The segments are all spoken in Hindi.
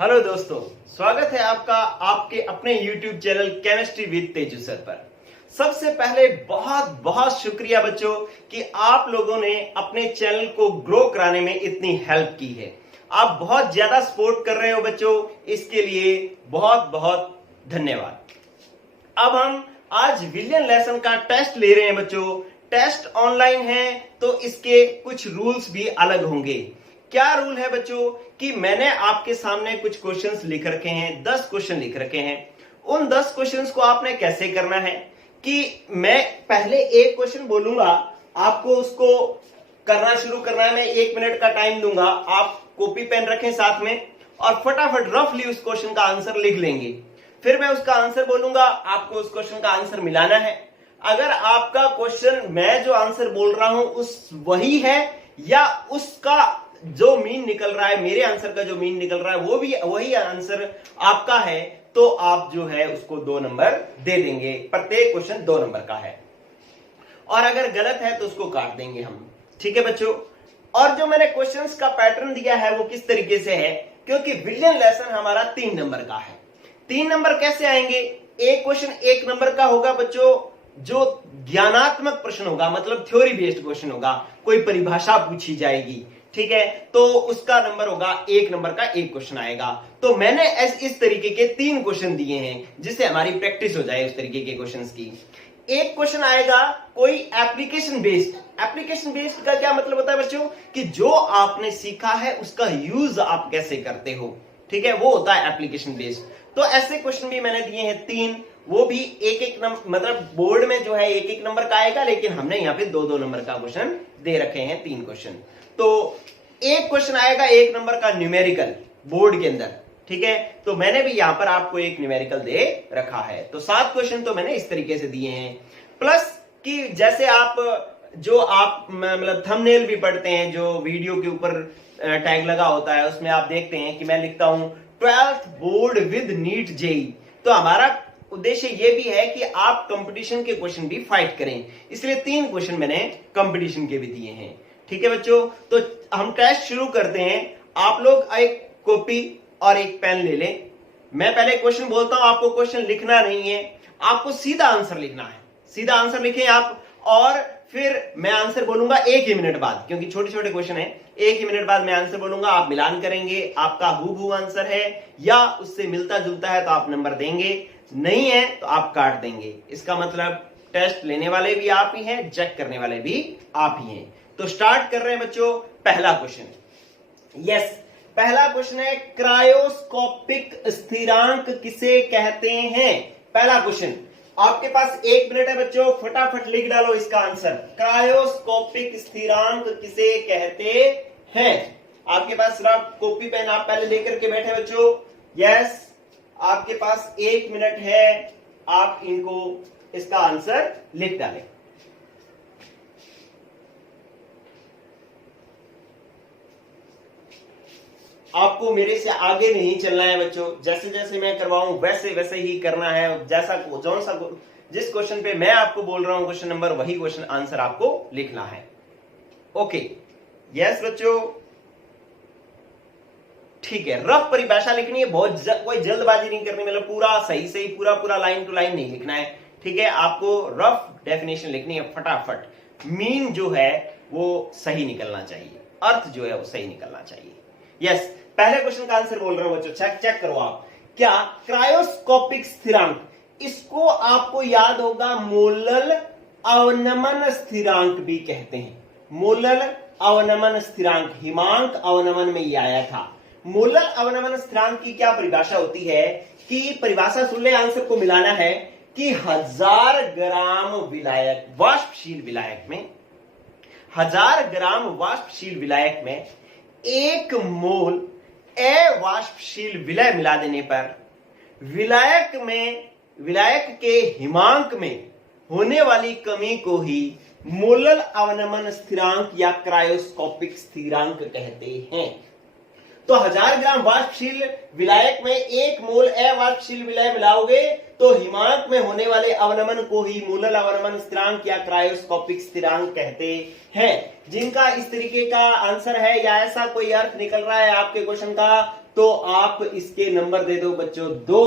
हेलो दोस्तों, स्वागत है आपका आपके अपने YouTube channel chemistry with Teju sir पर। सबसे पहले बहुत बहुत शुक्रिया बच्चों कि आप लोगों ने अपने चैनल को ग्रो कराने में इतनी हेल्प की है। आप बहुत ज्यादा सपोर्ट कर रहे हो बच्चों, इसके लिए बहुत बहुत धन्यवाद। अब हम आज विलियन लेसन का टेस्ट ले रहे हैं बच्चों। टेस्ट ऑनलाइन है तो इसके कुछ रूल्स भी अलग होंगे। क्या रूल है बच्चों कि मैंने आपके सामने कुछ क्वेश्चंस लिख रखे हैं, 10 क्वेश्चन लिख रखे हैं। उन 10 क्वेश्चंस को आपने कैसे करना है कि मैं पहले एक क्वेश्चन बोलूंगा, आपको उसको करना शुरू करना है। मैं 1 मिनट का टाइम दूंगा, आप कॉपी पेन रखें साथ में और फटाफट रफली उस क्वेश्चन का आंसर लिख लेंगे। फिर मैं उसका आंसर बोलूंगा, आपको उस क्वेश्चन का आंसर मिलाना है। अगर आपका क्वेश्चन मैं जो आंसर बोल रहा हूं उस वही है या उसका जो मीन निकल रहा है, मेरे आंसर का जो मीन निकल रहा है वो भी वही आंसर आपका है, तो आप जो है उसको 2 नंबर दे देंगे। प्रत्येक क्वेश्चन 2 नंबर का है और अगर गलत है तो उसको काट देंगे हम। ठीक है बच्चों। और जो मैंने क्वेश्चंस का पैटर्न दिया है वो किस तरीके से है, क्योंकि विलियन लेसन हमारा 3 नंबर का है। 3 नंबर कैसे आएंगे? एक क्वेश्चन 1 नंबर का होगा बच्चों, जो ज्ञानात्मक प्रश्न होगा, मतलब थ्योरी बेस्ड क्वेश्चन होगा, कोई परिभाषा पूछी जाएगी। ठीक है, तो उसका नंबर होगा 1 नंबर का 1 क्वेश्चन आएगा। तो मैंने इस तरीके के 3 क्वेश्चन दिए हैं जिससे हमारी प्रैक्टिस हो जाए उस तरीके के क्वेश्चंस की। एक क्वेश्चन आएगा कोई एप्लीकेशन बेस्ड। एप्लीकेशन बेस्ड का क्या मतलब होता है बच्चों कि जो आपने सीखा है उसका यूज आप कैसे करते हो। ठीक है, वो होता है एप्लीकेशन बेस्ड। तो ऐसे क्वेश्चन भी मैंने दिए हैं 3, वो भी 1-1 नंबर, मतलब बोर्ड में जो है 1-1 नंबर का आएगा, लेकिन हमने यहाँ पे 2-2 नंबर का क्वेश्चन दे रखे हैं, 3 क्वेश्चन। तो एक क्वेश्चन आएगा 1 नंबर का न्यूमेरिकल बोर्ड के अंदर। ठीक है, तो मैंने भी यहां पर आपको एक न्यूमेरिकल दे रखा है। तो 7 क्वेश्चन तो मैंने इस तरीके से दिए हैं। प्लस कि जैसे आप मतलब थंबनेल भी पढ़ते हैं, जो वीडियो के ऊपर टैग लगा होता है, उसमें आप देखते हैं कि मैं लिखता हूं 12th board with NEET JEE. तो हमारा उद्देश्य यह भी है कि आप कंपटीशन के क्वेश्चन भी फाइट करें, इसलिए 3 क्वेश्चन मैंने कंपटीशन के भी दिए हैं। ठीक है बच्चों, तो हम टेस्ट शुरू करते हैं। आप लोग एक कॉपी और एक पेन ले लें। मैं पहले क्वेश्चन बोलता हूं, आपको क्वेश्चन लिखना नहीं है, आपको सीधा आंसर लिखना है। सीधा आंसर लिखें आप, और फिर मैं आंसर बोलूंगा 1 ही मिनट बाद, क्योंकि छोटे छोटे क्वेश्चन है। 1 ही मिनट बाद मैं आंसर बोलूंगा, आप मिलान करेंगे, आपका हूबहू आंसर है या उससे मिलता जुलता है तो आप नंबर देंगे, नहीं है तो आप काट देंगे। इसका मतलब टेस्ट लेने वाले भी आप ही हैं, चेक करने वाले भी आप ही हैं। तो स्टार्ट कर रहे हैं बच्चों। पहला क्वेश्चन, यस, पहला क्वेश्चन है क्रायोस्कोपिक स्थिरांक किसे कहते हैं। पहला क्वेश्चन, आपके पास 1 मिनट है बच्चों, फटाफट लिख डालो इसका आंसर। क्रायोस्कोपिक स्थिरांक किसे कहते हैं? आपके पास सिर्फ कॉपी पेन आप पहले लेकर के बैठे बच्चों। यस, आपके पास 1 मिनट है, आप इनको इसका आंसर लिख डालें। आपको मेरे से आगे नहीं चलना है बच्चों, जैसे जैसे मैं करवाऊं वैसे वैसे ही करना है। जैसा जौन सा जिस क्वेश्चन पे मैं आपको बोल रहा हूं क्वेश्चन नंबर, वही क्वेश्चन आंसर आपको लिखना है। ओके, यस बच्चों, ठीक है। रफ परिभाषा लिखनी है, बहुत कोई जल्दबाजी नहीं करनी, मतलब पूरा सही सही पूरा लाइन टू लाइन नहीं लिखना है। ठीक है, आपको रफ डेफिनेशन लिखनी है फटाफट। मीन जो है वो सही निकलना चाहिए, अर्थ जो है वो सही निकलना चाहिए। यस, पहले क्वेश्चन का आंसर बोल रहा हूं बच्चों, चेक करो आप। क्या क्रायोस्कोपिक स्थिरांक, इसको आपको याद होगा मोलल अवनमन स्थिरांक भी कहते हैं। मोलल अवनमन स्थिरांक, हिमांक अवनमन में ये आया था। मोलल अवनमन स्थिरांक की क्या परिभाषा होती है कि परिभाषा सुन ले, आंसर को मिलाना है कि 1000 ग्राम विलायक, वाष्पशील विलायक में, 1000 ग्राम वाष्पशील विलायक में 1 मोल अवाष्पशील विलय मिला देने पर विलायक के हिमांक में होने वाली कमी को ही मोलल अवनमन स्थिरांक या क्रायोस्कोपिक स्थिरांक कहते हैं। तो 1000 ग्राम वाष्पशील विलायक में 1 मोल अवाष्पशील विलय मिलाओगे तो हिमांक में होने वाले अवनमन को ही मूलल अवनमन स्थिरांक या क्रायोस्कोपिक स्थिरांक कहते हैं। जिनका इस तरीके का आंसर है या ऐसा कोई अर्थ निकल रहा है आपके क्वेश्चन का, तो आप इसके नंबर दे दो बच्चों 2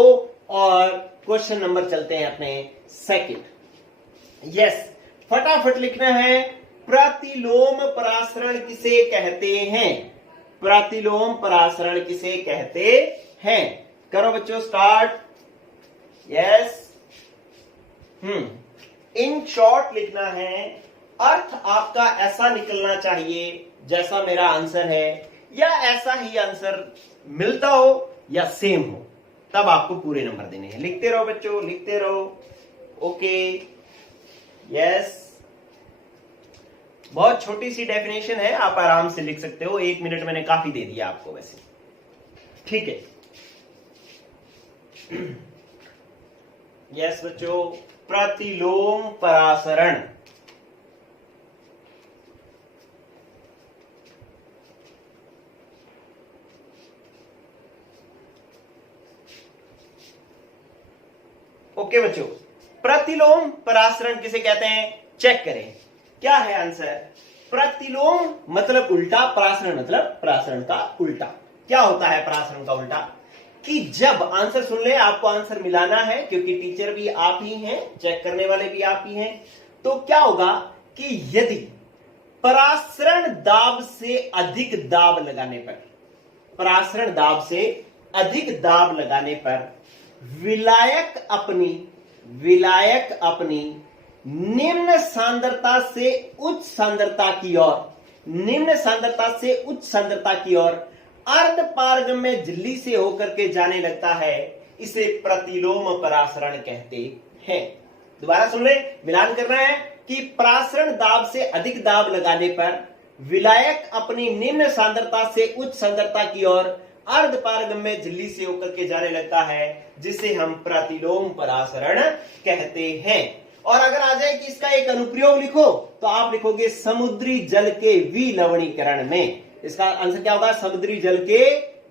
और क्वेश्चन नंबर चलते हैं अपने सेकंड। यस, फटाफट लिखना है, प्रतिलोम परासरण किसे कहते हैं? प्रतिलोम परासरण किसे कहते हैं? करो बच्चों स्टार्ट। यस, इन शॉर्ट लिखना है, अर्थ आपका ऐसा निकलना चाहिए जैसा मेरा आंसर है, या ऐसा ही आंसर मिलता हो या सेम हो, तब आपको पूरे नंबर देने हैं। लिखते रहो बच्चों, लिखते रहो। ओके, यस, बहुत छोटी सी डेफिनेशन है, आप आराम से लिख सकते हो। 1 मिनट मैंने काफी दे दिया आपको वैसे, ठीक है। यस बच्चों, प्रतिलोम परासरण। ओके बच्चों, प्रतिलोम परासरण किसे कहते हैं? चेक करें क्या है आंसर। प्रतिलोम मतलब उल्टा, परासरण मतलब परासरण का उल्टा। क्या होता है परासरण का उल्टा? कि जब, आंसर सुन ले, आपको आंसर मिलाना है क्योंकि टीचर भी आप ही हैं, चेक करने वाले भी आप ही हैं। तो क्या होगा कि यदि परासरण दाब से अधिक दाब लगाने पर, परासरण दाब से अधिक दाब लगाने पर विलायक अपनी निम्न सांद्रता से उच्च सांद्रता की ओर, निम्न सांद्रता से उच्च सांद्रता की ओर अर्ध पारगम्य झिल्ली से होकर के जाने लगता है, इसे प्रतिलोम परासरण कहते हैं। दोबारा सुन ले, मिलान करना है कि परासरण दाब से अधिक दाब लगाने पर विलायक अपनी निम्न सांद्रता से उच्च सांद्रता की ओर अर्ध पारगम्य झिल्ली से होकर के जाने लगता है, जिसे हम प्रतिलोम परासरण कहते हैं। और अगर आ जाए कि इसका एक अनुप्रयोग लिखो, तो आप लिखोगे समुद्री जल के विलवणीकरण में। इसका आंसर क्या होगा? समुद्री जल के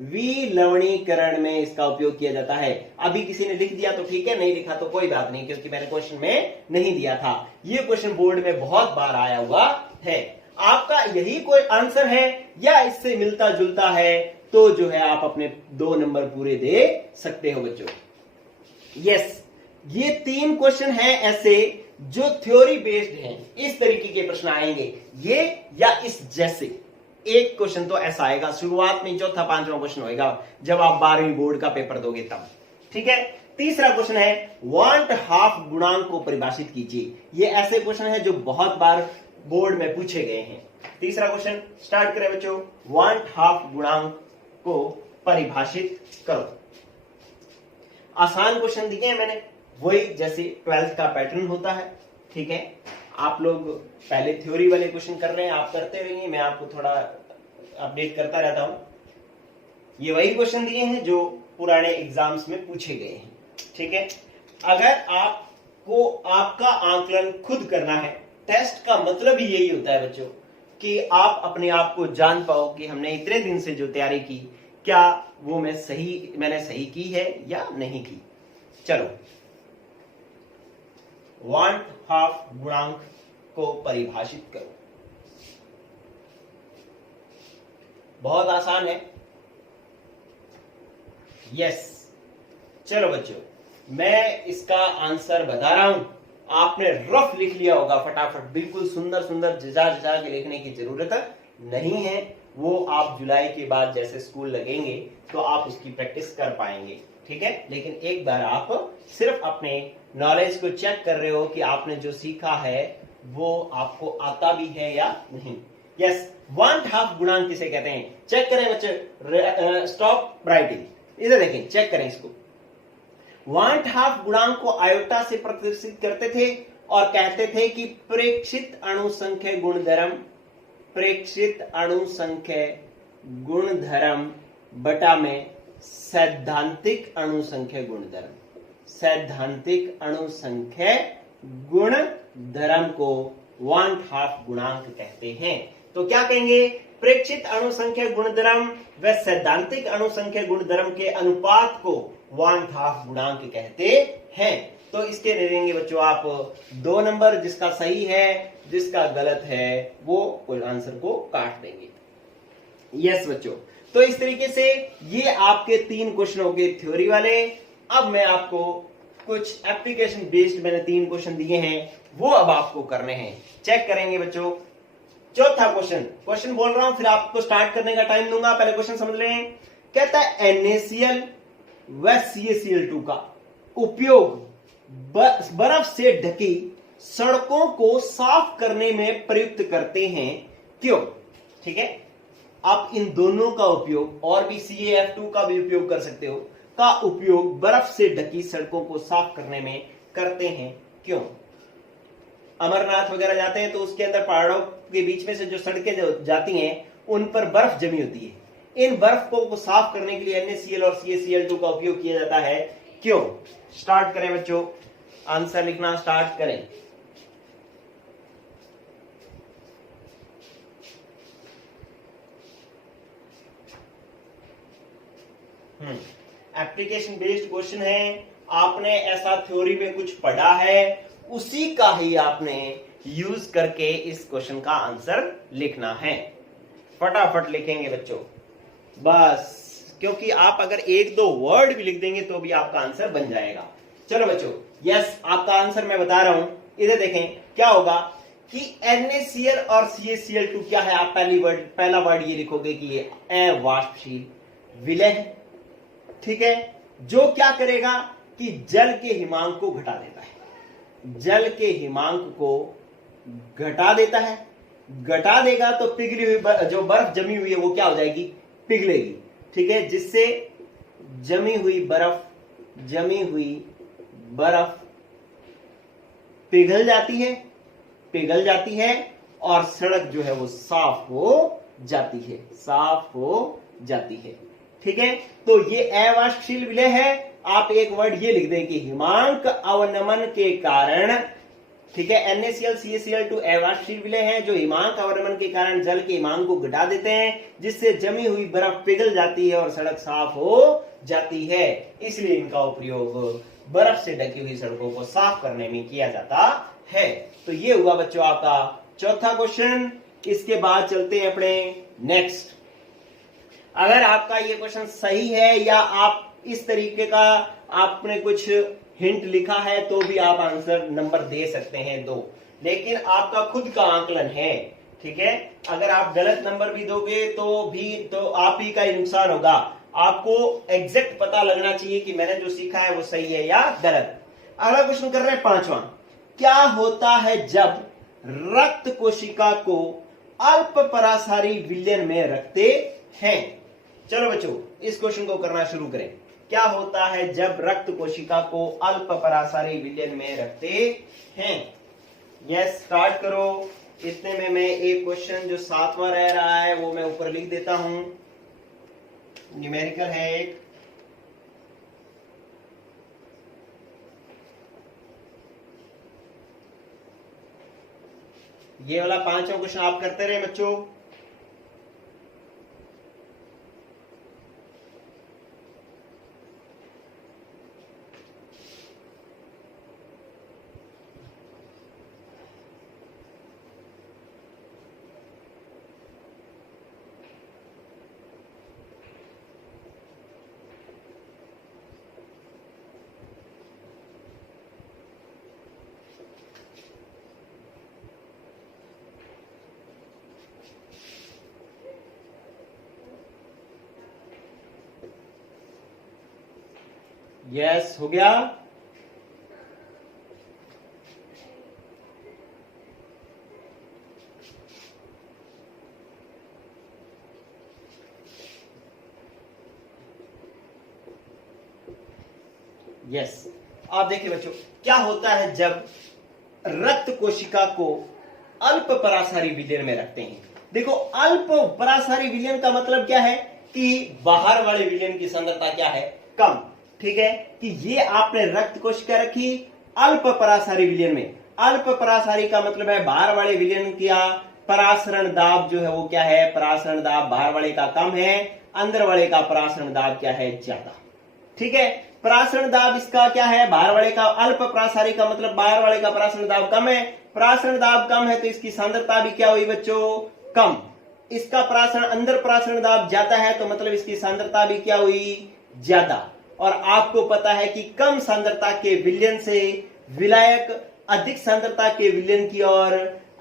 विलवणीकरण में इसका उपयोग किया जाता है। अभी किसी ने लिख दिया तो ठीक है, नहीं लिखा तो कोई बात नहीं, क्योंकि मैंने क्वेश्चन में नहीं दिया था। ये क्वेश्चन बोर्ड में बहुत बार आया हुआ है। आपका यही कोई आंसर है या इससे मिलता जुलता है, तो जो है आप अपने 2 नंबर पूरे दे सकते हो बच्चों। यस, ये 3 क्वेश्चन हैं ऐसे जो थ्योरी बेस्ड हैं। इस तरीके के प्रश्न आएंगे, ये या इस जैसे। एक क्वेश्चन तो ऐसा आएगा शुरुआत में, चौथा 5वां क्वेश्चन होगा जब आप 12वीं बोर्ड का पेपर दोगे तब, ठीक है। तीसरा क्वेश्चन है वांट हाफ गुणांक को परिभाषित कीजिए। ये ऐसे क्वेश्चन है जो बहुत बार बोर्ड में पूछे गए हैं। तीसरा क्वेश्चन स्टार्ट करें बच्चों, वांट हाफ गुणांक को परिभाषित करो। आसान क्वेश्चन दिए हैं मैंने, वही जैसे 12th का पैटर्न होता है, ठीक है। आप लोग पहले थ्योरी वाले क्वेश्चन कर रहे हैं, आप करते रहिए, मैं आपको थोड़ा अपडेट करता रहता हूं। ये वही क्वेश्चन दिए हैं जो पुराने एग्जाम्स में पूछे गए हैं, ठीक है। अगर आपको आपका आंकलन खुद करना है, टेस्ट का मतलब ही यही होता है बच्चों कि आप अपने आप को जान पाओ कि हमने इतने दिन से जो तैयारी की, क्या वो मैंने सही की है या नहीं की। चलो, वांट हाफ गुणांक को परिभाषित करो। बहुत आसान है। यस, चलो बच्चों, मैं इसका आंसर बता रहा हूं। आपने रफ लिख लिया होगा फटाफट, बिल्कुल सुंदर सुंदर जिजा के लिखने की जरूरत नहीं है। वो आप जुलाई के बाद जैसे स्कूल लगेंगे तो आप उसकी प्रैक्टिस कर पाएंगे, ठीक है। लेकिन एक बार आप सिर्फ अपने नॉलेज को चेक कर रहे हो कि आपने जो सीखा है वो आपको आता भी है या नहीं। यस, वांट हाफ गुणांक किसे कहते हैं? चेक करें बच्चे, स्टॉप राइटिंग, इधर देखें, चेक करें इसको। वांट हाफ गुणांक को आयोटा से प्रदर्शित करते थे और कहते थे कि प्रेक्षित अणुसंख्य गुणधर्म बटा में सैद्धांतिक अणुसंख्य गुणधर्म को वांट हाफ गुणांक कहते हैं। तो क्या कहेंगे प्रेक्षित अणुसंख्या गुणधर्म व सैद्धांतिक अणुसंख्या गुणधर्म के अनुपात को 1/2 गुणांक कहते हैं। तो इसके दे देंगे बच्चों आप 2 नंबर, जिसका सही है जिसका गलत है वो आंसर को काट देंगे। यस बच्चों, तो इस तरीके से ये आपके 3 क्वेश्चन हो गए थ्योरी वाले। अब मैं आपको कुछ एप्लीकेशन बेस्ड मैंने 3 क्वेश्चन दिए हैं, वो अब आपको करने हैं। चेक करेंगे बच्चों। चौथा क्वेश्चन बोल रहा हूं, फिर आपको स्टार्ट करने का टाइम दूंगा। पहले क्वेश्चन समझ लें। कहता है NaCl व CaCl2 का उपयोग बर्फ से ढकी सड़कों को साफ करने में प्रयुक्त करते हैं, क्यों? ठीक है, आप इन दोनों का उपयोग, और भी CaF2 का भी उपयोग कर सकते हो, का उपयोग बर्फ से ढकी सड़कों को साफ करने में करते हैं, क्यों? अमरनाथ वगैरह जाते हैं तो उसके अंदर पहाड़ों के बीच में से जो सड़कें जाती हैं उन पर बर्फ जमी होती है। इन बर्फ को साफ करने के लिए NaCl और CaCl2 का उपयोग किया जाता है, क्यों? स्टार्ट करें बच्चों, आंसर लिखना स्टार्ट करें। एप्लीकेशन बेस्ड क्वेश्चन है, आपने ऐसा थ्योरी में कुछ पढ़ा है, उसी का ही आपने यूज करके इस क्वेश्चन का आंसर लिखना है। फटाफट लिखेंगे बच्चों बस, क्योंकि आप अगर 1-2 वर्ड भी लिख देंगे तो भी आपका आंसर बन जाएगा। चलो बच्चों, यस, आपका आंसर मैं बता रहा हूं, इधर देखें क्या होगा कि NaCl और CaCl2 क्या है। आप पहला वर्ड ये लिखोगे कि ये अवाष्पशील विलय है, ठीक है, जो क्या करेगा कि जल के हिमांक को घटा देता है। जल के हिमांक को घटा देता है, घटा देगा तो पिघली हुई जो बर्फ जमी हुई है वो क्या हो जाएगी, पिघलेगी, ठीक है, जिससे जमी हुई बर्फ पिघल जाती है और सड़क जो है वो साफ हो जाती है, ठीक है। तो ये अवाष्पशील विलय है। आप एक वर्ड ये लिख दें कि हिमांक अवनमन के कारण, ठीक है, NaCl CaCl2 अवाष्पशील विलय है जो हिमांक अवनमन के कारण जल के हिमांक को घटा देते हैं, जिससे जमी हुई बर्फ पिघल जाती है और सड़क साफ हो जाती है। इसलिए इनका उपयोग बर्फ से ढकी हुई सड़कों को साफ करने में किया जाता है। तो ये हुआ बच्चों आपका चौथा क्वेश्चन। इसके बाद चलते हैं अपने नेक्स्ट। अगर आपका ये क्वेश्चन सही है या आप इस तरीके का आपने कुछ हिंट लिखा है तो भी आप आंसर नंबर दे सकते हैं 2, लेकिन आपका खुद का आंकलन है, ठीक है। अगर आप गलत नंबर भी दोगे तो आप ही का नुकसान होगा। आपको एग्जैक्ट पता लगना चाहिए कि मैंने जो सीखा है वो सही है या गलत। अगला क्वेश्चन कर रहे हैं 5वां। क्या होता है जब रक्त कोशिका को अल्प परासारी विलयन में रखते हैं? चलो बच्चों, इस क्वेश्चन को करना शुरू करें। क्या होता है जब रक्त कोशिका को अल्प परासारी विलयन में रखते हैं? यस, स्टार्ट करो। इतने में मैं एक क्वेश्चन जो 7वां रह रहा है वो मैं ऊपर लिख देता हूं। न्यूमेरिकल है एक। ये वाला 5वां क्वेश्चन आप करते रहे बच्चों। यस, हो गया। यस, आप देखिए बच्चों, क्या होता है जब रक्त कोशिका को अल्प परासारी विलयन में रखते हैं। देखो, अल्प परासारी विलयन का मतलब क्या है कि बाहर वाले विलयन की सांद्रता क्या है, कम, ठीक है। कि ये आपने रक्त कोशिका रखी अल्प परासारी विलयन में। अल्प परासारी का मतलब है बाहर वाले विलयन परासरण दाब जो है वो क्या है, परासरण दाब बाहर वाले का कम है, अंदर वाले का परासरण दाब क्या है, ज्यादा। ठीक है, परासरण दाब इसका क्या है, बाहर वाले का अल्प परासारी का मतलब बाहर वाले का परासरण दाब कम है, परासरण दाब कम है तो इसकी सांद्रता भी क्या हुई बच्चों, कम। इसका परासरण अंदर परासरण दाब ज्यादा है तो मतलब इसकी सांद्रता भी क्या हुई, ज्यादा। और आपको पता है कि कम सांद्रता के विलयन से विलायक अधिक सांद्रता के विलयन की ओर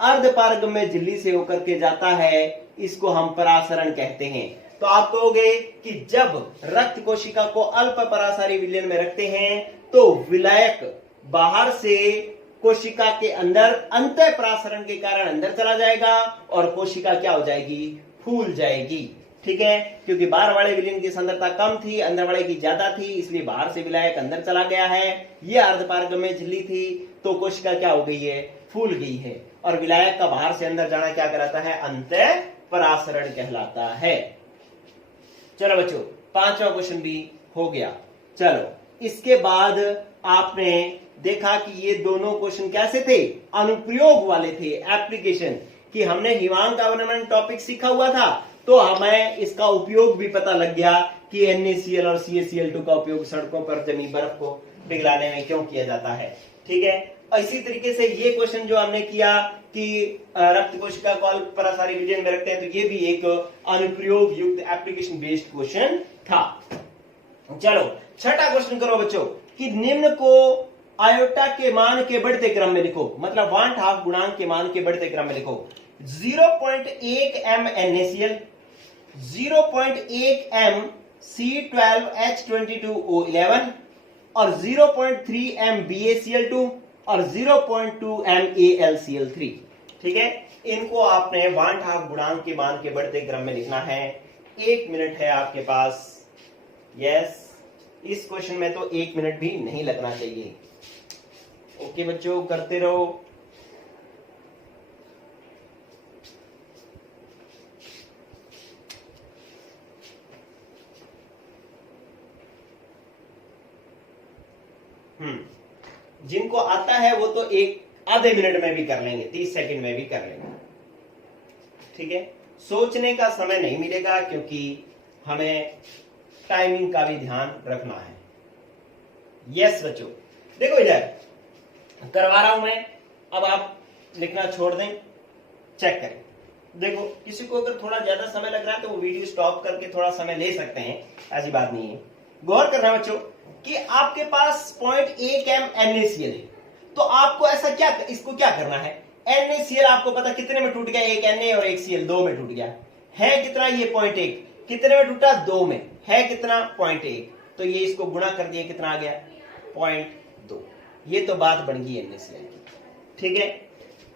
अर्धपारगम्य झिल्ली से होकर के जाता है, इसको हम परासरण कहते हैं। तो आप कहोगे कि जब रक्त कोशिका को अल्प परासारी विलयन में रखते हैं तो विलायक बाहर से कोशिका के अंदर अंतः परासरण के कारण अंदर चला जाएगा और कोशिका क्या हो जाएगी, फूल जाएगी। ठीक है, क्योंकि बाहर वाले विलयन की सांद्रता कम थी, अंदर वाले की ज्यादा थी, इसलिए बाहर से विलायक अंदर चला गया है। ये अर्धपारगम्य झिल्ली थी तो कोशिका क्या हो गई है, फूल गई है। और विलायक का बाहर से अंदर जाना क्या कहलाता है, अंतः परासरण कहलाता है। चलो बच्चों, पांचवा क्वेश्चन भी हो गया। चलो, इसके बाद आपने देखा कि ये दोनों क्वेश्चन कैसे थे, अनुप्रयोग वाले थे, एप्लीकेशन, कि हमने हिमांक अवनमन टॉपिक सीखा हुआ था तो हमें इसका उपयोग भी पता लग गया कि NaCl और CaCl2 का उपयोग सड़कों पर जमी बर्फ को पिघलाने में क्यों किया जाता है। ठीक है, इसी तरीके से ये क्वेश्चन जो हमने किया कि रक्त कोशिका को अल्प परासारी विलयन में रखते हैं, तो ये भी एक अनुप्रयोग युक्त एप्लीकेशन बेस्ड क्वेश्चन था। चलो, छठा क्वेश्चन करो बच्चों कि निम्न को आयोटा के मान के बढ़ते क्रम में लिखो, मतलब वांट हाफ गुणांक के मान के बढ़ते क्रम में लिखो। 0.1 m NaCl, 0.1 m C12H22O11 और 0.3 m BaCl2 और 0.2 m AlCl3। ठीक है, इनको आपने वांट हाफ गुणांक के मान के बढ़ते क्रम में लिखना है। 1 मिनट है आपके पास। यस, इस क्वेश्चन में तो 1 मिनट भी नहीं लगना चाहिए। ओके बच्चों, करते रहो। जिनको आता है वो तो एक आधे मिनट में भी कर लेंगे, 30 सेकंड में भी कर लेंगे। ठीक है, सोचने का समय नहीं मिलेगा क्योंकि हमें टाइमिंग का भी ध्यान रखना है। यस बच्चों, देखो इधर करवा रहा हूं मैं, अब आप लिखना छोड़ दें, चेक करें। देखो, किसी को अगर थोड़ा ज्यादा समय लग रहा है तो वो वीडियो स्टॉप करके थोड़ा समय ले सकते हैं, ऐसी बात नहीं है। गौर करना बच्चों कि आपके पास 0.1 m NaCl है, तो आपको ऐसा क्या, इसको क्या करना है, NaCl आपको पता कितने में टूट गया, एक Na और एक Cl 2 में टूट गया है, कितना ये 0.1, कितने में टूटा, 2 में है, कितना 0.1, तो ये इसको गुणा कर दिया, कितना आ गया 0.2। ये तो बात बन गई NaCl की। ठीक है,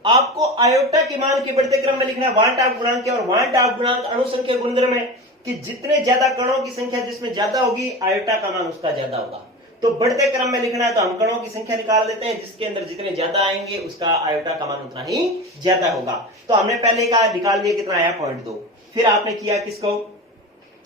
आपको आयोटा के मान के बढ़ते क्रम में लिखना है वांट हाफ गुणांक के, और वांट हाफ गुणांक अणुसंख्या गुणधर्म है कि जितने ज्यादा कणों की संख्या जिसमें ज्यादा होगी आयोटा का मान उसका ज्यादा होगा। तो बढ़ते क्रम में लिखना है तो हम कणों की संख्या निकाल देते हैं, जिसके अंदर जितने ज्यादा आएंगे उसका आयोटा का मान उतना ही ज्यादा होगा। तो हमने पहले का निकाल लिया, कितना आया 0.2। फिर आपने किया किसको,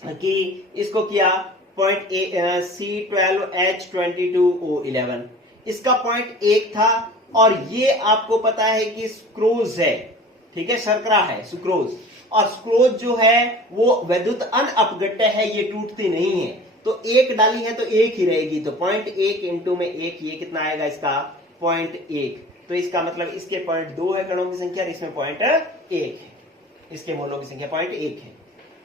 कि इसको किया C12H22O11, इसका 0.1 था। और ये आपको पता है कि सुक्रोज है, ठीक है, शर्करा है सुक्रोज, और सुक्रोज जो है वो वैद्युत अनअपघट्य है, ये टूटती नहीं है, तो एक डाली है तो एक ही रहेगी। तो 0.1 इंटू में 1, ये कितना आएगा इसका 0.1। तो इसका मतलब इसके 0.2 है कणों की संख्या और इसमें 0.1 है, इसके मोलों की संख्या 0.1 है।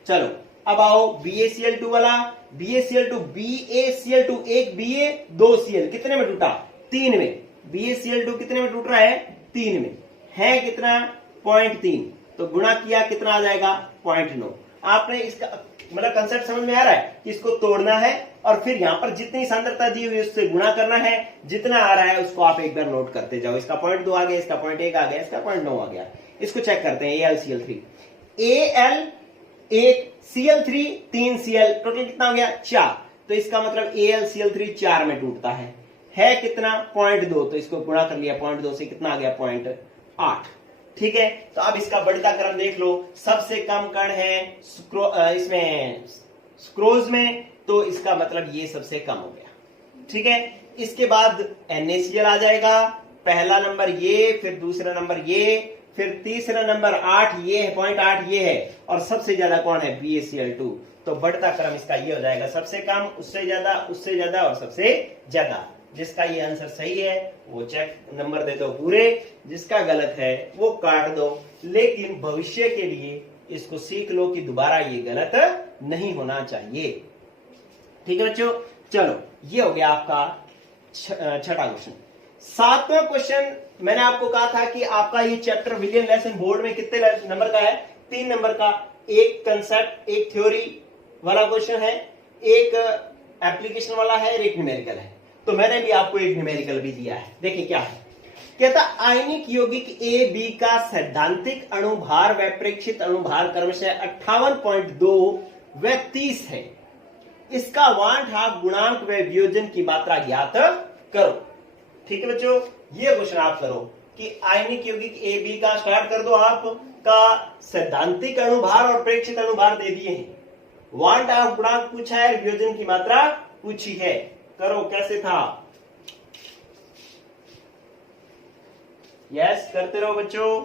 चलो अब आओ BaCl2 वाला, BaCl2 एक Ba 2 Cl कितने में टूटा, 3 में। BaCl2 कितने में टूट रहा है, 3 में है, कितना 0.3, तो गुणा किया कितना आ जाएगा 0.9। आपने इसका मतलब कंसेप्ट समझ में आ रहा है कि इसको तोड़ना है और फिर यहां पर जितनी सांद्रता दी हुई है उससे गुणा करना है, जितना आ रहा है उसको आप एक बार नोट करते जाओ। इसका 0.2 आ गया, इसका 0.1 आ गया, इसका 0.9 आ गया। इसको चेक करते हैं, AlCl3, Al 1 Cl3 3 Cl, total कितना हो गया 4। तो इसका मतलब AlCl3 4 में टूटता है कितना 0.2, तो इसको गुणा कर लिया 0.2 से, कितना आ गया 0.8। ठीक है, तो अब इसका बढ़ता क्रम देख लो, सबसे कम कण है इसमें सुक्रोज में, तो इसका मतलब ये सबसे कम हो गया। ठीक है, इसके बाद NaCl आ जाएगा, पहला नंबर ये, फिर दूसरा नंबर ये, फिर तीसरा नंबर 8 ये है, 0.8 ये है, और सबसे ज्यादा कौन है, BaCl2। तो बढ़ता क्रम इसका ये हो जाएगा, सबसे कम, उससे ज्यादा, उससे ज्यादा और सबसे ज्यादा। जिसका ये आंसर सही है वो चेक नंबर दे दो पूरे, जिसका गलत है वो काट दो। लेकिन भविष्य के लिए इसको सीख लो कि दोबारा ये गलत नहीं होना चाहिए। ठीक है बच्चों, चलो ये हो गया आपका छठा क्वेश्चन। सातवां क्वेश्चन, मैंने आपको कहा था कि आपका ये चैप्टर विलियन लेसन बोर्ड में कितने नंबर का है, 3 नंबर का। एक कंसेप्ट, एक थ्योरी वाला क्वेश्चन है, एक एप्लीकेशन वाला है, एक न्यूमेरिकल है। तो मैंने भी आपको एक न्यूमेरिकल भी दिया है, देखिए क्या है। कहता आयनिक यौगिक ए बी का सैद्धांतिक अणुभार व प्रेक्षित अणुभार क्रमशः 58.2 व 30 है। इसका वांट हाफ गुणांक व वियोजन की मात्रा ज्ञात करो। ठीक है बच्चों, ये क्वेश्चन आप करो कि आयनिक यौगिक ए बी का स्टार्ट कर दो, आपका सैद्धांतिक अणुभार और प्रेक्षित अणुभार दे दिए हैं, वांट हाफ गुणांक पूछा है, वियोजन की मात्रा पूछी है। करो, कैसे था, यस करते रहो बच्चों,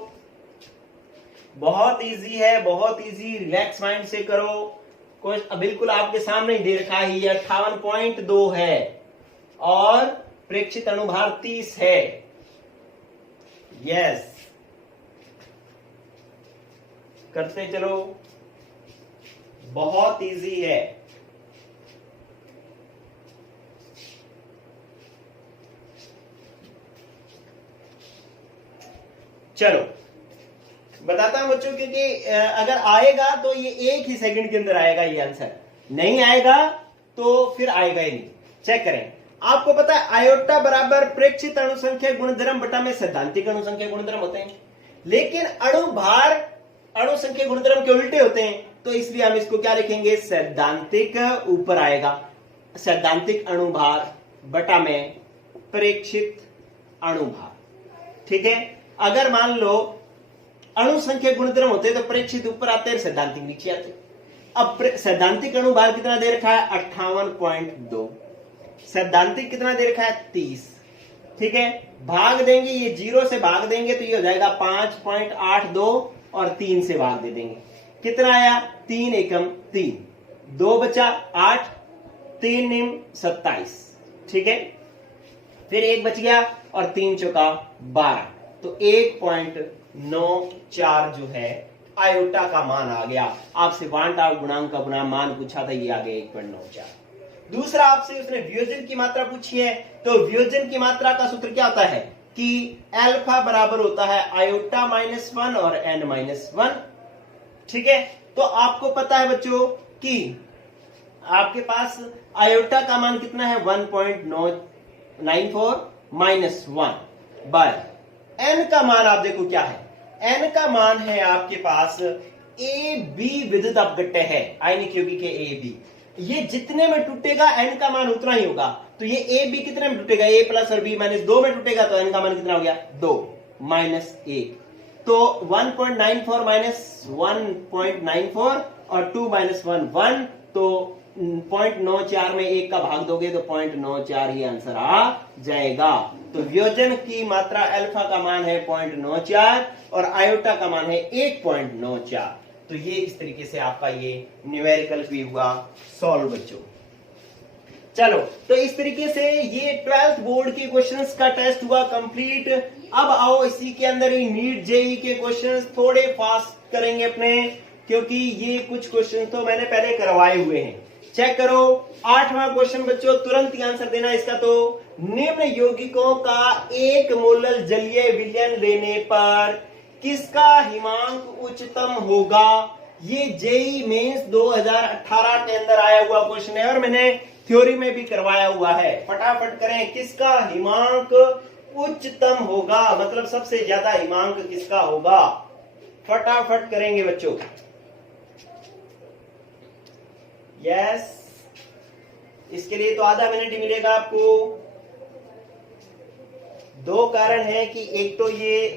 बहुत इजी है, बहुत इजी, रिलैक्स माइंड से करो। बिल्कुल आपके सामने दे रखा है, 58.2 है और प्रेक्षित अणुभार 30 है। यस करते चलो, बहुत इजी है। चलो बताता हूं बच्चों, क्योंकि अगर आएगा तो ये एक ही सेकंड के अंदर आएगा ये आंसर, नहीं आएगा तो फिर आएगा ही नहीं। चेक करें, आपको पता है आयोटा बराबर प्रेक्षित अणुसंख्या गुणधर्म बटा में सैद्धांतिक अणुसंख्या गुणधर्म होते हैं, लेकिन अणुभार अणुसंख्या गुणधर्म के उल्टे होते हैं। तो इसलिए हम इसको क्या लिखेंगे, सैद्धांतिक ऊपर आएगा, सैद्धांतिक अणुभार बटा में प्रेक्षित अणुभार। ठीक है, अगर मान लो अणुसंख्या गुणधर्म होते तो प्रेक्षित ऊपर आते हैं, सैद्धांतिक नीचे आते। अब सैद्धांतिक अणुभार कितना दे रखा है, 58.2, सैद्धांतिक कितना दे रखा है, 30। ठीक है, भाग देंगे, ये 0 से भाग देंगे तो ये हो जाएगा 5.82 और 3 से भाग दे देंगे, कितना आया, 3 एकम 3, 2 बचा 8, 3 निम 27। ठीक है, फिर 1 बच गया और 3 चौका 12, तो 1.94 जो है आयोटा का मान आ गया। आपसे वांट हाफ गुणांक का मान पूछा था, ये आ गया 1.94। दूसरा आपसे उसने वियोजन की मात्रा पूछी है, तो वियोजन की मात्रा का सूत्र क्या होता है कि अल्फा बराबर होता है आयोटा -1 और n-1। ठीक है, तो आपको पता है बच्चों कि आपके पास आयोटा का मान कितना है, 1.94 -1 बाय n का मान आप देखो क्या है, n का मान है आपके पास ए बी विद्युत अपघट्य है, आयनिक यौगिक के ए बी, ये जितने में टूटेगा n का मान उतना ही होगा। तो ये ए बी कितने में टूटेगा, a प्लस और b माइनस 2 में टूटेगा, तो n का मान कितना हो गया, 2 माइनस 1, तो 1.94 माइनस 1.94 और 2 माइनस 1, तो 0.94 में 1 का भाग दोगे तो 0.94 ही आंसर आ जाएगा। तो वियोजन की मात्रा अल्फा का मान है 0.94 और आयोटा का मान है 1.94। तो ये इस तरीके से आपका ये न्यूमेरिकल भी हुआ सॉल्व बच्चों। चलो, तो इस तरीके से ये 12th बोर्ड के क्वेश्चंस का टेस्ट हुआ कंप्लीट। अब आओ इसी के अंदर ही नीट जेई के क्वेश्चंस थोड़े फास्ट करेंगे अपने, क्योंकि ये कुछ क्वेश्चन तो मैंने पहले करवाए हुए हैं। चेक करो, 8वां क्वेश्चन बच्चों, तुरंत ही आंसर देना इसका। तो निम्न यौगिकों का एक मोलल जलीय विलयन लेने पर किसका हिमांक उच्चतम होगा। ये जेई मेंस 2018 के अंदर आया हुआ क्वेश्चन है और मैंने थ्योरी में भी करवाया हुआ है। फटाफट करें, किसका हिमांक उच्चतम होगा, मतलब सबसे ज्यादा हिमांक किसका होगा, फटाफट करेंगे बच्चों। यस, इसके लिए तो आधा मिनट ही मिलेगा आपको। 2 कारण है कि एक तो ये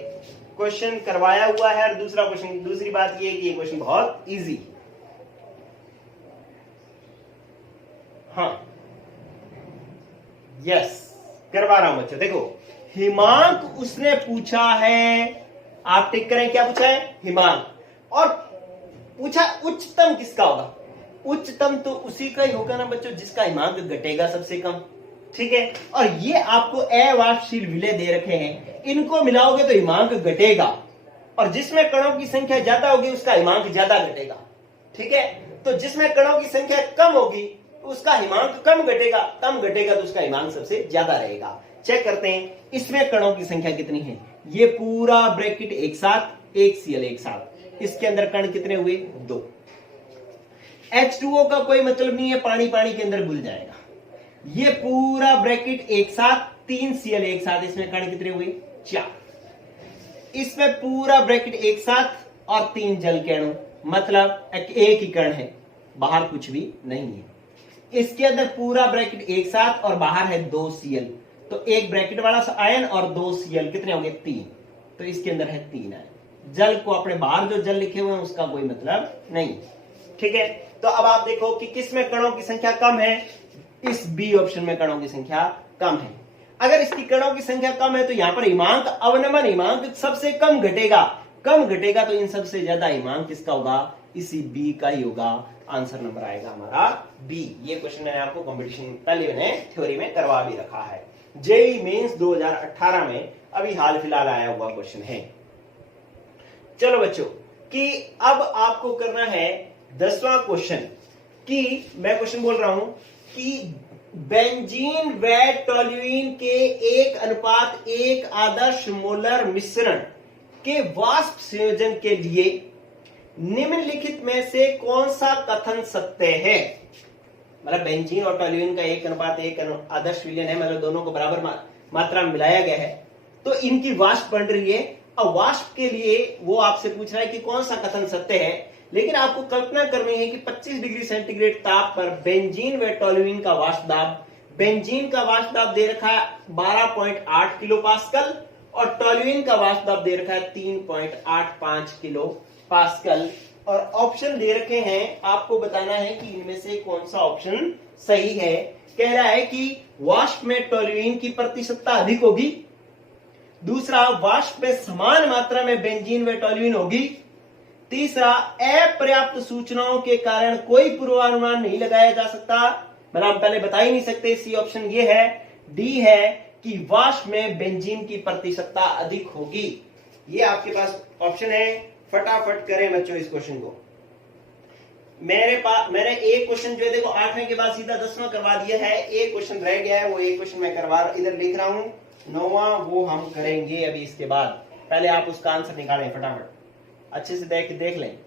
क्वेश्चन करवाया हुआ है और दूसरी बात ये है कि ये क्वेश्चन बहुत इजी। हाँ, यस करवा रहा हूं बच्चों। देखो, हिमांक उसने पूछा है आप टिक करें, क्या पूछा है? हिमांक। और पूछा उच्चतम किसका होगा? उच्चतम तो उसी का ही होगा ना बच्चों जिसका हिमांक घटेगा सबसे कम। ठीक है, और ये आपको अवाष्पशील विलय दे रखे हैं, इनको मिलाओगे तो हिमांक घटेगा, और जिसमें कणों की संख्या ज्यादा होगी उसका हिमांक ज्यादा घटेगा। ठीक है, तो जिसमें कणों की संख्या कम होगी उसका हिमांक कम घटेगा, कम घटेगा तो उसका हिमांक सबसे ज्यादा रहेगा। चेक करते हैं इसमें कणों की संख्या कितनी है। ये पूरा ब्रैकेट एक साथ, एक Cl एक साथ, इसके अंदर कण कितने हुए? 2। H2O का कोई मतलब नहीं है, पानी पानी के अंदर घुल जाएगा। ये पूरा ब्रैकेट एक साथ, 3 Cl एक साथ, इसमें कण कितने हुए? 4। इसमें पूरा ब्रैकेट एक साथ और 3 जल के अणु, मतलब एक ही कण है, बाहर कुछ भी नहीं है। इसके अंदर पूरा ब्रैकेट एक साथ और बाहर है 2 Cl, तो एक ब्रैकेट वाला आयन और 2 Cl कितने हो गए? 3। तो इसके अंदर है 3 आयन। जल को अपने बाहर जो जल लिखे हुए हैं उसका कोई मतलब नहीं। ठीक है, तो अब आप देखो कि किसमें कणों की संख्या कम है? इस बी ऑप्शन में कणों की संख्या कम है। अगर इसकी कणों की संख्या कम है तो यहां पर हिमांक, अवनमन हिमांक सबसे कम घटेगा। कम घटेगा तो इन सबसे ज्यादा हिमांक किसका होगा? इसी बी का ही होगा। आंसर नंबर आएगा हमारा बी। ये क्वेश्चन मैंने आपको कंपटीशन पहले मैंने थ्योरी में करवा भी रखा है। जेईई मेंस 2018 में अभी हाल फिलहाल आया हुआ क्वेश्चन है। चलो बच्चों, कि अब आपको करना है 10वां क्वेश्चन, कि मैं क्वेश्चन बोल रहा हूं कि बेंजीन व टोल्यूइन के 1:1 आदर्श मोलर मिश्रण के वाष्प संयोजन के लिए निम्नलिखित में से कौन सा कथन सत्य है? मतलब बेंजीन और टोल्यूइन का 1:1 आदर्श विलयन है, मतलब दोनों को बराबर मात्रा में मिलाया गया है, तो इनकी वाष्प बन रही है। अब वाष्प के लिए वो आपसे पूछ रहा है कि कौन सा कथन सत्य है, लेकिन आपको कल्पना करनी है कि 25 डिग्री सेंटीग्रेड ताप पर बेंजीन व टोल्यूइन का वाष्प दाब, बेंजीन का वाष्प दाब दे रखा है 12.8 किलो पास्कल और टोल्यूइन का वाष्प दाब दे रखा है 3.85 किलो पास्कल, और ऑप्शन दे रखे हैं, आपको बताना है कि इनमें से कौन सा ऑप्शन सही है। कह रहा है कि वाष्प में टोल्यूइन की प्रतिशतता अधिक होगी, दूसरा वाष्प में समान मात्रा में बेंजीन व टोल्यूइन होगी, तीसरा अपर्याप्त सूचनाओं के कारण कोई पूर्वानुमान नहीं लगाया जा सकता, मतलब हम पहले बता ही नहीं सकते। सी ऑप्शन ये है। डी है कि वाष्प में बेंजीन की प्रतिशतता अधिक होगी। ये आपके पास ऑप्शन है। फटाफट करें बच्चों इस क्वेश्चन को। मैंने एक क्वेश्चन जो है देखो 8वें के बाद सीधा 10वां करवा दिया है, एक क्वेश्चन रह गया है, वो एक क्वेश्चन मैं करवा इधर लिख रहा हूं, 9वां वो हम करेंगे अभी इसके बाद। पहले आप उसका आंसर निकालें फटाफट, अच्छे से देख लें।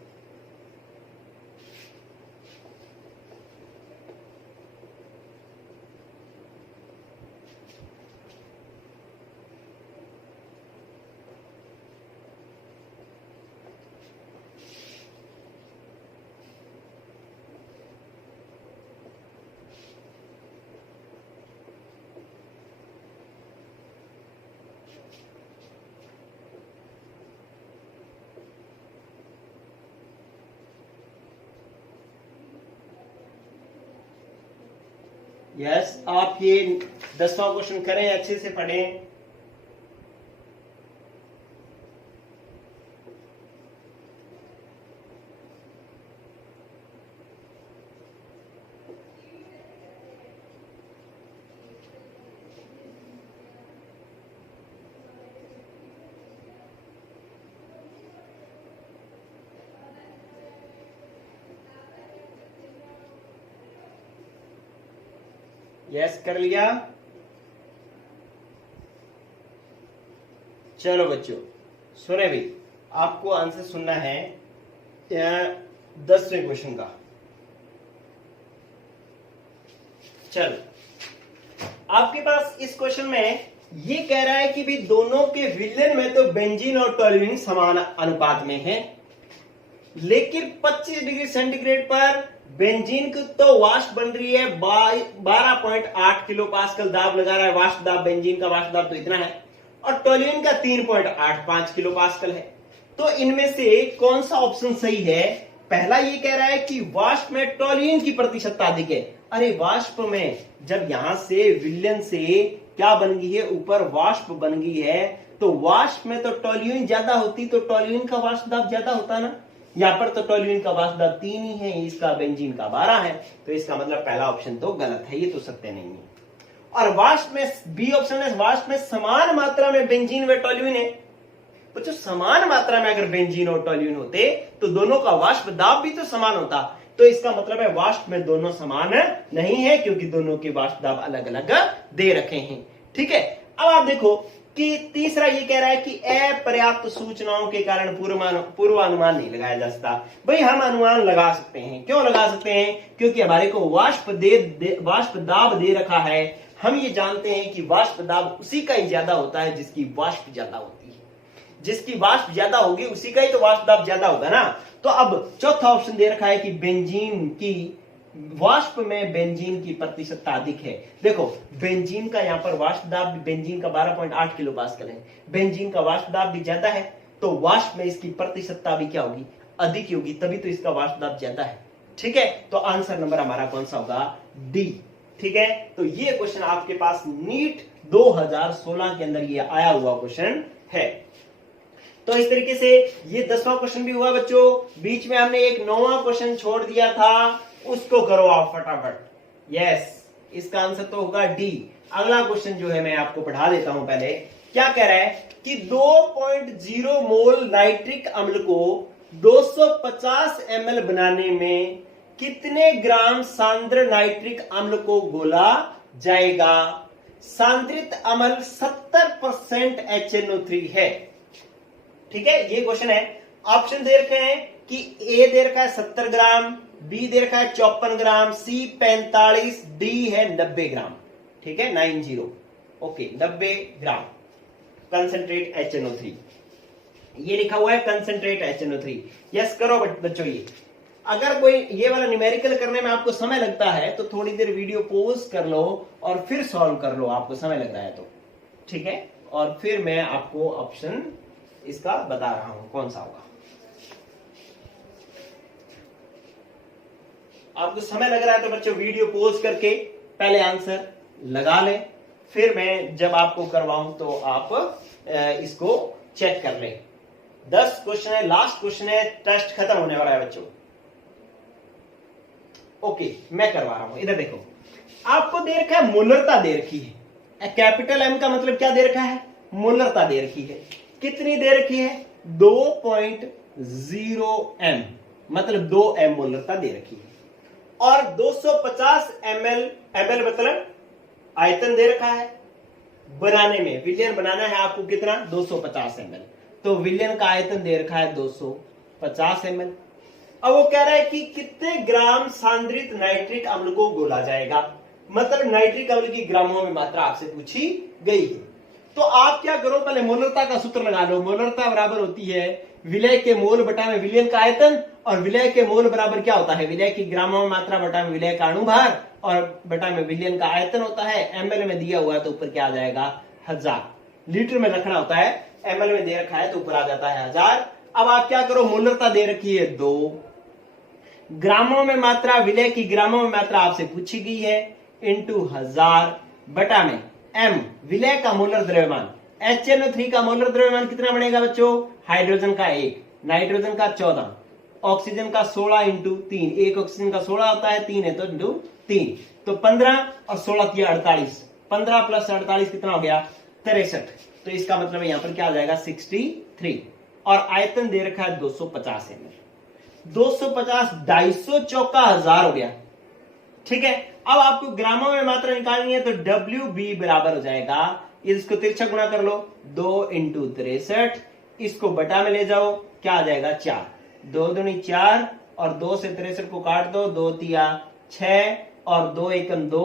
यस, आप ये 10वां क्वेश्चन करें, अच्छे से पढ़ें। यस, कर लिया। चलो बच्चों सुने भी, आपको आंसर सुनना है 10वें क्वेश्चन का। चलो, आपके पास इस क्वेश्चन में ये कह रहा है कि भी दोनों के विलयन में तो बेंजीन और टोल्यूइन समान अनुपात में है, लेकिन 25 डिग्री सेंटीग्रेड पर बेंजीन की तो वाष्प बन रही है 12.8 किलो पास्कल दाब लगा रहा है वाष्प दाब, बेंजीन का वाष्प दाब तो इतना है, और टोल्यूइन का 3.85 किलो पास्कल है। तो इनमें से कौन सा ऑप्शन सही है? पहला ये कह रहा है कि वाष्प में टोल्यूइन की प्रतिशतता अधिक है। अरे वाष्प में जब यहां से विलयन से क्या बन गई है, ऊपर वाष्प बन गई है, तो वाष्प में तो टोल्यूइन ज्यादा होती, तो टोल्यूइन का वाष्प दाब ज्यादा होता ना। यहाँ पर तो टोल्यूइन का वाष्प दाब 3 ही है, इसका बेंजीन का 12 है, तो इसका मतलब पहला ऑप्शन तो गलत है, ये तो सत्य नहीं है। और वाष्प में बी ऑप्शन है, वाष्प में समान मात्रा में बेंजीन व टोल्यूइन है। तो जो समान मात्रा में अगर बेंजीन और टोल्यूइन होते तो दोनों का वाष्प दाब भी तो समान होता, तो इसका मतलब है वाष्प में दोनों समान नहीं है, क्योंकि दोनों के वाष्प दाब अलग अलग दे रखे हैं। ठीक है, अब आप देखो कि तीसरा ये कह रहा है कि अपर्याप्त सूचनाओं के कारण पूर्वानुमान नहीं लगाया जा सकता। भाई हम अनुमान लगा सकते हैं, क्यों लगा सकते हैं? क्योंकि हमारे को वाष्प दाब दे रखा है। हम ये जानते हैं कि वाष्प दाब उसी का ही ज्यादा होता है जिसकी वाष्प ज्यादा होती है, जिसकी वाष्प ज्यादा होगी उसी का ही तो वाष्प दाब ज्यादा होगा ना। तो अब चौथा ऑप्शन दे रखा है कि बेंजीन की वाष्प में बेंजीन की प्रतिशतता अधिक है। देखो बेंजीन का यहाँ पर वाष्प दाब भी बेंजीन का 12.8 किलो पास्कल है, बेंजीन का वाष्प दाब भी ज्यादा है, तो वाष्प में इसकी प्रतिशतता भी क्या होगी? अधिक होगी, तभी तो इसका वाष्प दाब ज्यादा है। ठीक है, तो आंसर नंबर हमारा कौन सा होगा? डी। ठीक है, तो ये क्वेश्चन आपके पास नीट 2016 के अंदर ये आया हुआ क्वेश्चन है। तो इस तरीके से ये 10वां क्वेश्चन भी हुआ बच्चों। बीच में हमने एक 9वां क्वेश्चन छोड़ दिया था, उसको करो आप फटाफट। यस, इसका आंसर तो होगा डी। अगला क्वेश्चन जो है मैं आपको पढ़ा देता हूं। पहले क्या कह रहा है कि 2.0 मोल नाइट्रिक अम्ल को 250 ml बनाने में कितने ग्राम सांद्र नाइट्रिक अम्ल को घोला जाएगा? सांद्रित अम्ल 70% HNO3 है। ठीक है, ये क्वेश्चन है। ऑप्शन दे रखे हैं कि ए दे रखा है 70 ग्राम, बी दे रखा है 54 ग्राम, सी 45, डी है 90 ग्राम। ठीक है, 90, ओके, 90 ग्राम कंसंट्रेट HNO3, ये लिखा हुआ है कंसंट्रेट HNO3। यस करो बच्चों। ये अगर कोई ये वाला न्यूमेरिकल करने में आपको समय लगता है तो थोड़ी देर वीडियो पॉज कर लो और फिर सॉल्व कर लो, आपको समय लग रहा है तो। ठीक है, और फिर मैं आपको ऑप्शन इसका बता रहा हूं कौन सा होगा। आपको समय लग रहा है तो बच्चों वीडियो पॉज करके पहले आंसर लगा लें, फिर मैं जब आपको करवाऊं तो आप इसको चेक कर लें। 10 क्वेश्चन है, लास्ट क्वेश्चन है, टेस्ट खत्म होने वाला है बच्चों। ओके, मैं करवा रहा हूं। इधर देखो, आपको दे रखा है मोलरता दे रखी है। कैपिटल एम का मतलब क्या दे रखा है? मोलरता दे रखी है। कितनी दे रखी है? 2.0 m, मतलब 2 m मोलरता दे रखी है। और 250 ml मतलब आयतन दे रखा है। बनाने में विलयन बनाना है आपको कितना? 250 ml, तो विलयन का आयतन दे रखा है 250 ml। अब वो कह रहा है कि कितने ग्राम सांद्रित नाइट्रिक अम्ल को घोला जाएगा, मतलब नाइट्रिक अम्ल की ग्रामों में मात्रा आपसे पूछी गई है। तो आप क्या करो, पहले मोलरता का सूत्र लगा लो। मोलरता बराबर होती है विलय के मोल बटा में विलयन का आयतन, और विलय के मोल बराबर क्या होता है? विलय की ग्रामों में मात्रा बटा में विलय का अणुभार, और बटा में विलयन का आयतन होता है। एमएल में दिया हुआ है तो ऊपर क्या आ जाएगा? 1000। लीटर में रखना होता है, एमएल में दे रखा है तो ऊपर आ जाता है 1000। अब आप क्या करो, मोलरता दे रखी है 2, ग्रामों में मात्रा, विलय की ग्रामों में मात्रा आपसे पूछी गई है, इंटू 1000 बटा में एम विलय का मोलर द्रव्यमान। HNO3 का मोलर द्रव्यमान कितना बनेगा बच्चों? हाइड्रोजन का 1, नाइट्रोजन का 14, ऑक्सीजन का 16 इंटू 3, एक ऑक्सीजन का 16 होता है, 3 है तो इंटू 3, तो 15 और 16 किया 48, 15 प्लस 48 कितना हो गया? 63। तो इसका मतलब यहां पर क्या आ जाएगा? 63। और आयतन दे रखा है 250 ml। 250 250 चौका 1000 हो गया। ठीक है, अब आपको ग्रामों में मात्रा निकालनी है तो WB बराबर हो जाएगा, इसको तिरछा गुणा कर लो, 2 इंटू 63, इसको बटा में ले जाओ, क्या आ जाएगा? 4, 2 दूनी 4, और 2 से 63 को काट दो, 2 तिया 6, और 2 एकम 2,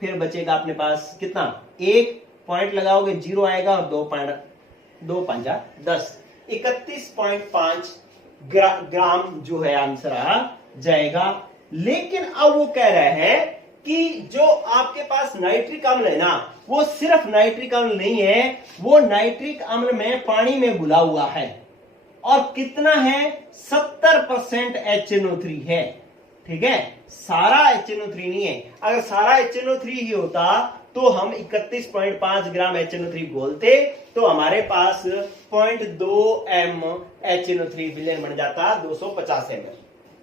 फिर बचेगा अपने पास कितना? 1 पॉइंट लगाओगे 0 आएगा, और 2 पंजा 10, 31.5 ग्राम जो है आंसर आ जाएगा। लेकिन अब वो कह रहे हैं कि जो आपके पास नाइट्रिक अम्ल है ना, वो सिर्फ नाइट्रिक अम्ल नहीं है, वो नाइट्रिक अम्ल में पानी में घुला हुआ है। और कितना है? 70% HNO3 है। ठीक है, सारा HNO3 नहीं है। अगर सारा HNO3 ही होता तो हम 31.5 ग्राम HNO3 घोलते तो हमारे पास 0.2 m HNO3 विलयन बन जाता 250 ml।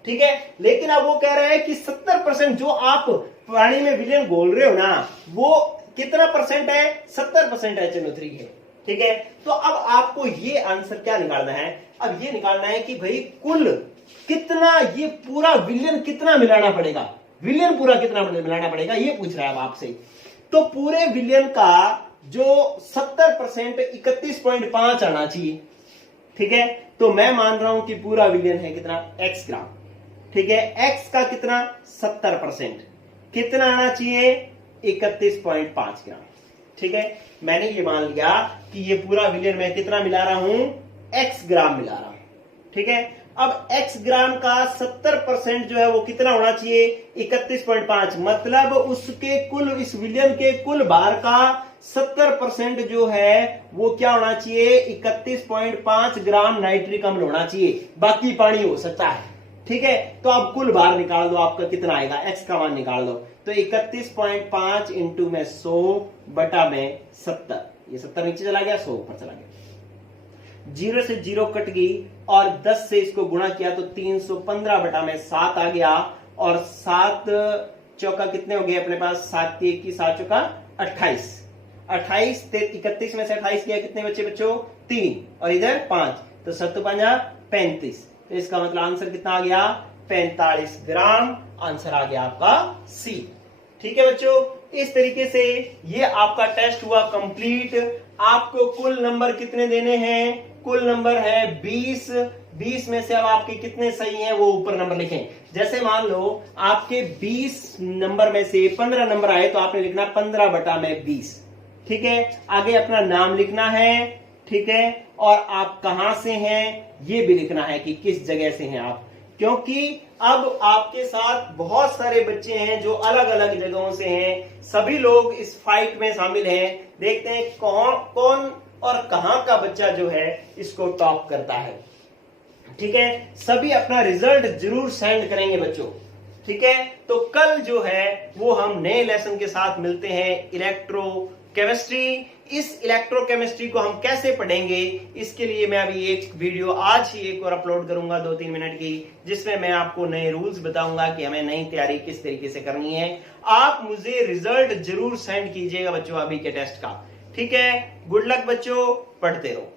ठीक है, लेकिन अब वो कह रहे हैं कि 70% जो आप पानी में विलयन घोल रहे हो ना, वो कितना परसेंट है? 70% HNO3 है। ठीक है, तो अब आपको ये आंसर क्या निकालना है? अब ये निकालना है कि भाई कुल कितना, ये पूरा विलयन कितना मिलाना पड़ेगा, विलयन पूरा कितना मिलाना पड़ेगा, ये पूछ रहा है अब आपसे। तो पूरे विलयन का जो 70% 31.5 आना चाहिए। ठीक है, तो मैं मान रहा हूं कि पूरा विलयन है कितना? x ग्राम। ठीक है, x का कितना? 70%, कितना आना चाहिए? 31.5 ग्राम। ठीक है, मैंने ये मान लिया कि ये पूरा विलयन मैं कितना मिला रहा हूं? x ग्राम मिला रहा हूं। ठीक है, अब x ग्राम का 70% जो है वो कितना होना चाहिए? 31.5, मतलब उसके कुल, इस विलयन के कुल भार का 70% जो है वो क्या होना चाहिए? 31.5 ग्राम नाइट्रिक अम्ल होना चाहिए, बाकी पानी हो सकता है। ठीक है, तो आप कुल भार निकाल दो, आपका कितना आएगा? x का मान निकाल दो। तो 31.5 इंटू में 100 बटा में 70, ये 70 नीचे चला गया, 100 ऊपर चला गया, 0 से 0 कट गई और 10 से इसको गुणा किया तो 315 बटा में 7 आ गया। और 7 चौका कितने हो गए अपने पास? 7 की 21, 7 चौका 28, 28 31 में से 28 गया, कितने बच्चे बच्चों? 3, और इधर 5, तो 7 5 35, तो इसका मतलब आंसर कितना आ गया? 45 ग्राम। आंसर आ गया आपका सी। ठीक है बच्चों, इस तरीके से ये आपका टेस्ट हुआ कंप्लीट। आपको कुल नंबर कितने देने हैं? कुल नंबर है 20। 20 में से अब आपके कितने सही हैं वो ऊपर नंबर लिखें। जैसे मान लो आपके 20 नंबर में से 15 नंबर आए तो आपने लिखना 15 बटा में 20। ठीक है, आगे अपना नाम लिखना है। ठीक है, और आप कहां से हैं ये भी लिखना है कि किस जगह से हैं आप, क्योंकि अब आपके साथ बहुत सारे बच्चे हैं जो अलग अलग जगहों से हैं। सभी लोग इस फाइट में शामिल हैं। देखते हैं कौन कौन और कहां का बच्चा जो है इसको टॉप करता है। ठीक है, सभी अपना रिजल्ट जरूर सेंड करेंगे बच्चों। ठीक है, तो कल जो है वो हम नए लेसन के साथ मिलते हैं, इलेक्ट्रोकेमिस्ट्री। इस इलेक्ट्रोकेमिस्ट्री को हम कैसे पढ़ेंगे, इसके लिए मैं अभी एक वीडियो आज ही एक और अपलोड करूंगा 2-3 मिनट की, जिसमें मैं आपको नए रूल्स बताऊंगा कि हमें नई तैयारी किस तरीके से करनी है। आप मुझे रिजल्ट जरूर सेंड कीजिएगा बच्चों अभी के टेस्ट का। ठीक है, गुड लक बच्चों, पढ़ते रहो।